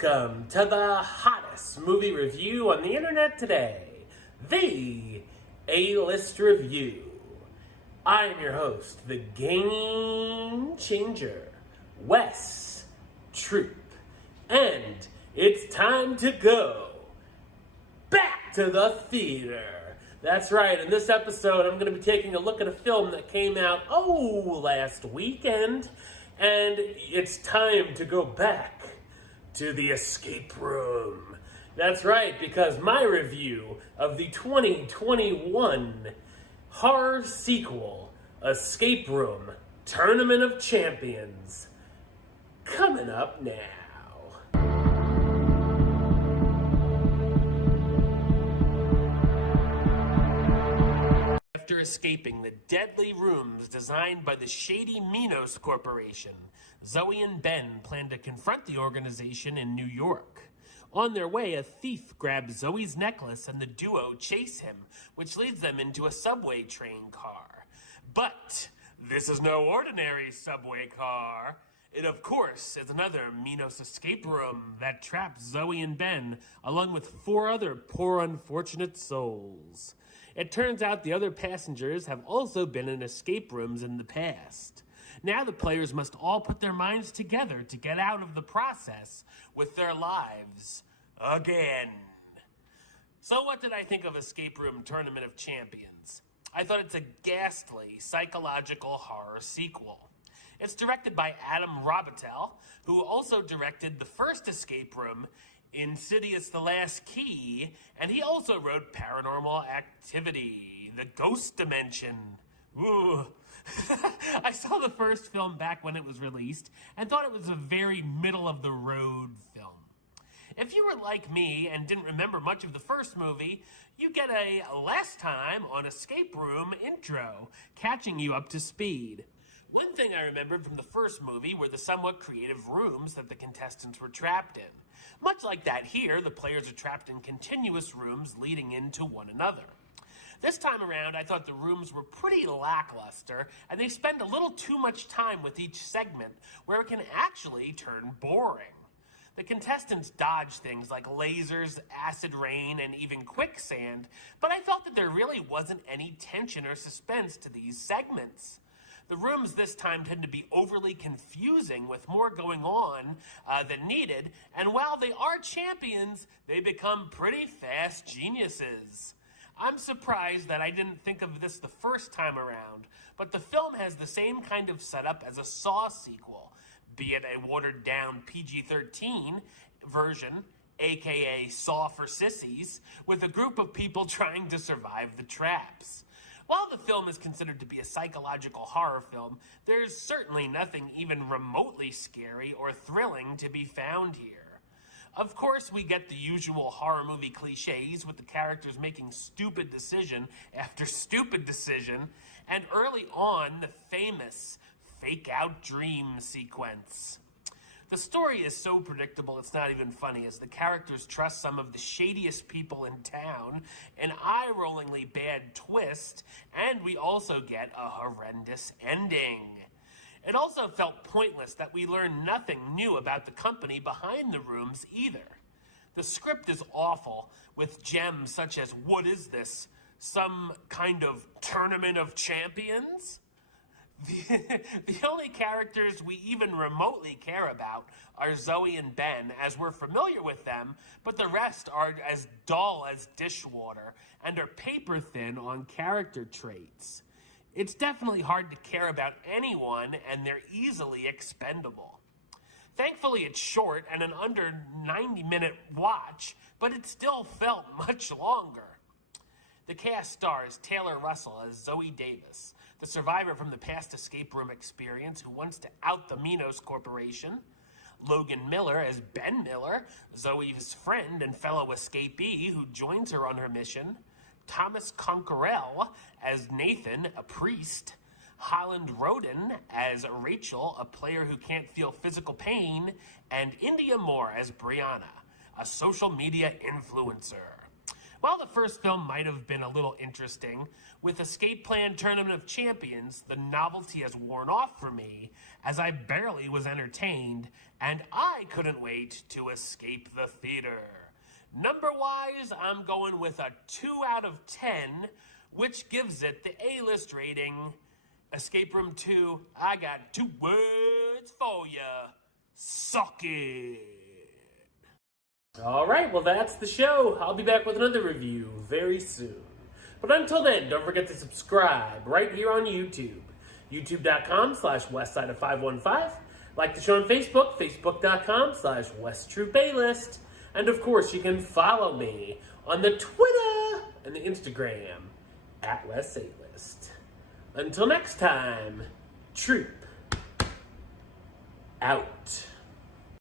Welcome to the hottest movie review on the internet today, the A-List Review. I am your host, the Game Changer, Wes Troop, and it's time to go back to the theater. That's right, in this episode I'm going to be taking a look at a film that came out, last weekend, and it's time to go back to the escape room. That's right, because my review of the 2021 horror sequel, Escape Room: Tournament of Champions, coming up now. After escaping the deadly rooms designed by the shady Minos Corporation, Zoe and Ben plan to confront the organization in New York. On their way, a thief grabs Zoe's necklace and the duo chase him, which leads them into a subway train car. But this is no ordinary subway car. It, of course, is another Minos escape room that traps Zoe and Ben, along with 4 other poor unfortunate souls. It turns out the other passengers have also been in escape rooms in the past. Now the players must all put their minds together to get out of the process with their lives again. So what did I think of Escape Room: Tournament of Champions? I thought it's a ghastly psychological horror sequel. It's directed by Adam Robitel, who also directed the first Escape Room, Insidious: The Last Key, and he also wrote Paranormal Activity: The Ghost Dimension. Ooh. I saw the first film back when it was released and thought it was a very middle-of-the-road film. If you were like me and didn't remember much of the first movie, you get a Last Time on Escape Room intro, catching you up to speed. One thing I remembered from the first movie were the somewhat creative rooms that the contestants were trapped in. Much like that here, the players are trapped in continuous rooms leading into one another. This time around, I thought the rooms were pretty lackluster, and they spend a little too much time with each segment, where it can actually turn boring. The contestants dodge things like lasers, acid rain, and even quicksand, but I felt that there really wasn't any tension or suspense to these segments. The rooms this time tend to be overly confusing with more going on than needed, and while they are champions, they become pretty fast geniuses. I'm surprised that I didn't think of this the first time around, but the film has the same kind of setup as a Saw sequel, be it a watered-down PG-13 version, aka Saw for Sissies, with a group of people trying to survive the traps. While the film is considered to be a psychological horror film, there's certainly nothing even remotely scary or thrilling to be found here. Of course, we get the usual horror movie cliches with the characters making stupid decision after stupid decision, and early on, the famous fake-out dream sequence. The story is so predictable it's not even funny, as the characters trust some of the shadiest people in town, an eye-rollingly bad twist, and we also get a horrendous ending. It also felt pointless that we learned nothing new about the company behind the rooms either. The script is awful, with gems such as, what is this? Some kind of tournament of champions? The only characters we even remotely care about are Zoe and Ben, as we're familiar with them, but the rest are as dull as dishwater and are paper thin on character traits. It's definitely hard to care about anyone, and they're easily expendable. Thankfully, it's short and an under 90-minute watch, but it still felt much longer. The cast stars Taylor Russell as Zoe Davis, the survivor from the past escape room experience who wants to out the Minos Corporation, Logan Miller as Ben Miller, Zoe's friend and fellow escapee who joins her on her mission, Thomas Conquerell as Nathan, a priest, Holland Roden as Rachel, a player who can't feel physical pain, and India Moore as Brianna, a social media influencer. While the first film might have been a little interesting, with Escape Plan Tournament of Champions, the novelty has worn off for me, as I barely was entertained, and I couldn't wait to escape the theater. Number-wise, I'm going with a 2 out of 10, which gives it the A-list rating. Escape Room 2, I got 2 words for ya. Suck it. Alright, well that's the show. I'll be back with another review very soon. But until then, don't forget to subscribe right here on YouTube. YouTube.com/WestsideOf515. Like the show on Facebook, Facebook.com/WestTruePlaylist. And of course, you can follow me on the Twitter and the Instagram @WestSailist. Until next time, Troop out.